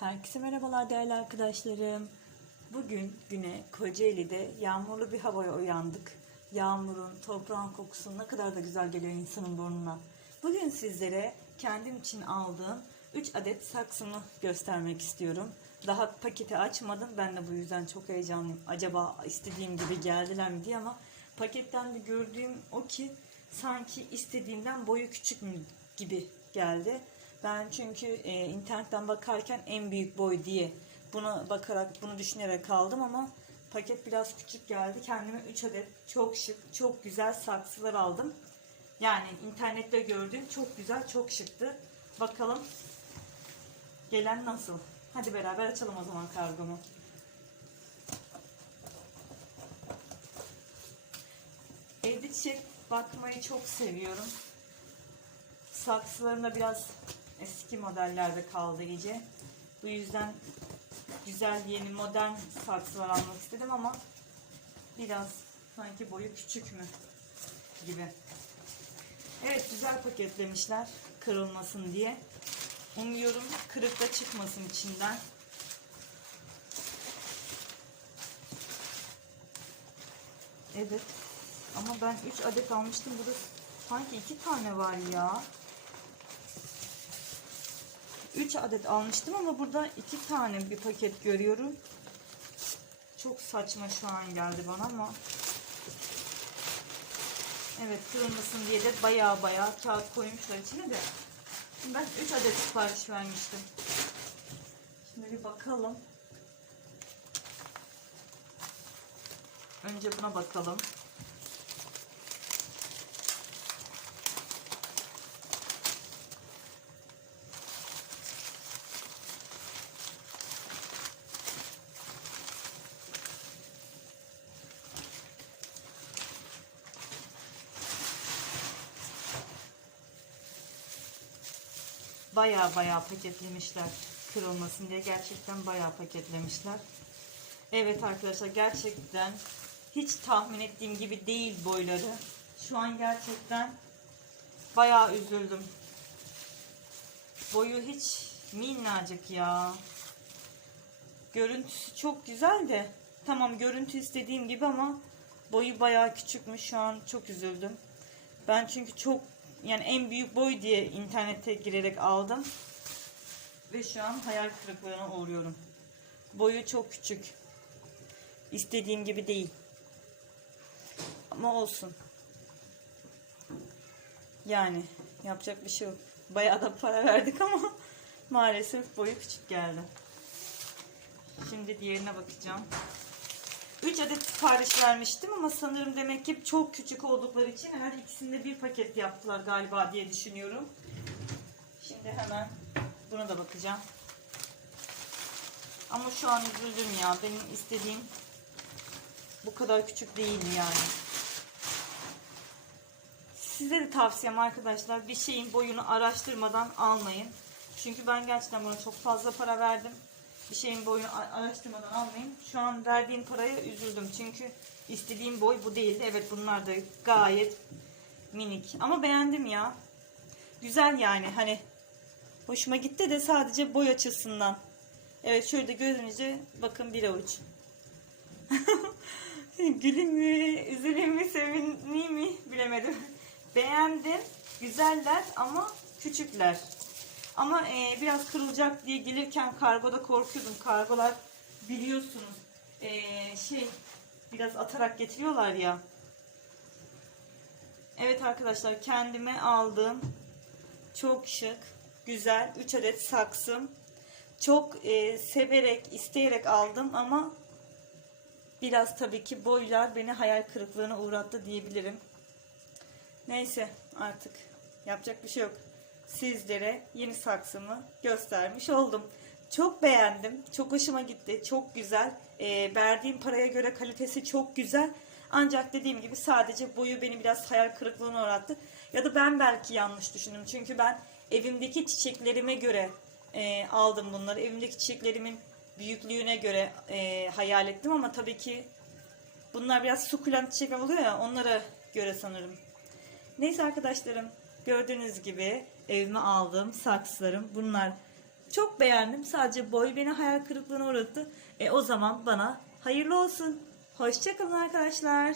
Herkese merhabalar değerli arkadaşlarım. Bugün güne Kocaeli'de yağmurlu bir havaya uyandık. Yağmurun, toprağın kokusu ne kadar da güzel geliyor insanın burnuna. Bugün sizlere kendim için aldığım 3 adet saksımı göstermek istiyorum. Daha paketi açmadım. Ben de bu yüzden çok heyecanlıyım. Acaba istediğim gibi geldiler mi diye ama paketten de gördüğüm o ki sanki istediğimden boyu küçük mü gibi geldi. Ben çünkü e, internetten bakarken en büyük boy diye buna bakarak bunu düşünerek aldım ama paket biraz küçük geldi. Kendime 3 adet çok şık, çok güzel saksılar aldım. Yani internette gördüğüm çok güzel, çok şıktı. Bakalım gelen nasıl? Hadi beraber açalım o zaman kargomu. Evde çiçek bakmayı çok seviyorum. Saksılarım da biraz eski modellerde kaldı iyice. Bu yüzden güzel yeni modern saksılar almak istedim ama biraz sanki boyu küçük mü gibi. Evet güzel paketlemişler kırılmasın diye. Umuyorum kırık da çıkmasın içinden. Evet. Ama ben 3 adet almıştım. Burada sanki 2 tane var ya. 3 adet almıştım ama burada 2 tane bir paket görüyorum. Çok saçma şu an geldi bana ama. Evet kırılmasın diye de baya baya kağıt koymuşlar içine de. Ben 3 adet sipariş vermiştim. Şimdi bir bakalım. Önce buna bakalım. Baya baya paketlemişler kırılmasın diye gerçekten baya paketlemişler. Evet arkadaşlar gerçekten hiç tahmin ettiğim gibi değil boyları. Şu an gerçekten baya üzüldüm. Boyu hiç minnacık ya. Görüntüsü çok güzel de tamam görüntü istediğim gibi ama boyu baya küçükmüş. Şu an çok üzüldüm. Ben çünkü çok yani en büyük boy diye internete girerek aldım. Ve şu an hayal kırıklığına uğruyorum. Boyu çok küçük. İstediğim gibi değil. Ama olsun. Yani yapacak bir şey yok. Bayağı da para verdik ama maalesef boyu küçük geldi. Şimdi diğerine bakacağım. 3 adet sipariş vermiştim ama sanırım demek ki çok küçük oldukları için her ikisinde bir paket yaptılar galiba diye düşünüyorum. Şimdi hemen buna da bakacağım. Ama şu an üzüldüm ya. Benim istediğim bu kadar küçük değil yani. Size de tavsiyem arkadaşlar bir şeyin boyunu araştırmadan almayın. Çünkü ben gerçekten buna çok fazla para verdim. Bir şeyin boyunu araştırmadan almayın. Şu an verdiğim paraya üzüldüm. Çünkü istediğim boy bu değildi. Evet bunlar da gayet minik. Ama beğendim ya. Güzel yani hani hoşuma gitti de sadece boy açısından. Evet şöyle de gözünüzce bakın bir avuç. Gülüm mü, üzüleyim mi, sevineyim mi bilemedim. Beğendim. Güzeller ama küçükler. Ama e, biraz kırılacak diye gelirken kargoda korkuyordum. Kargolar biliyorsunuz e, şey biraz atarak getiriyorlar ya. Evet arkadaşlar kendime aldığım çok şık, güzel 3 adet saksım. Çok e, severek, isteyerek aldım ama biraz tabii ki boylar beni hayal kırıklığına uğrattı diyebilirim. Neyse artık yapacak bir şey yok. Sizlere yeni saksımı göstermiş oldum. Çok beğendim. Çok hoşuma gitti. Çok güzel. E, verdiğim paraya göre kalitesi çok güzel. Ancak dediğim gibi sadece boyu beni biraz hayal kırıklığına uğrattı. Ya da ben belki yanlış düşündüm. Çünkü ben evimdeki çiçeklerime göre e, aldım bunları. Evimdeki çiçeklerimin büyüklüğüne göre e, hayal ettim ama tabii ki bunlar biraz sukulent çiçek oluyor ya onlara göre sanırım. Neyse arkadaşlarım gördüğünüz gibi evime aldığım saksılarım bunlar Çok beğendim. Sadece boy beni hayal kırıklığına uğrattı. E o zaman bana hayırlı olsun. Hoşçakalın arkadaşlar.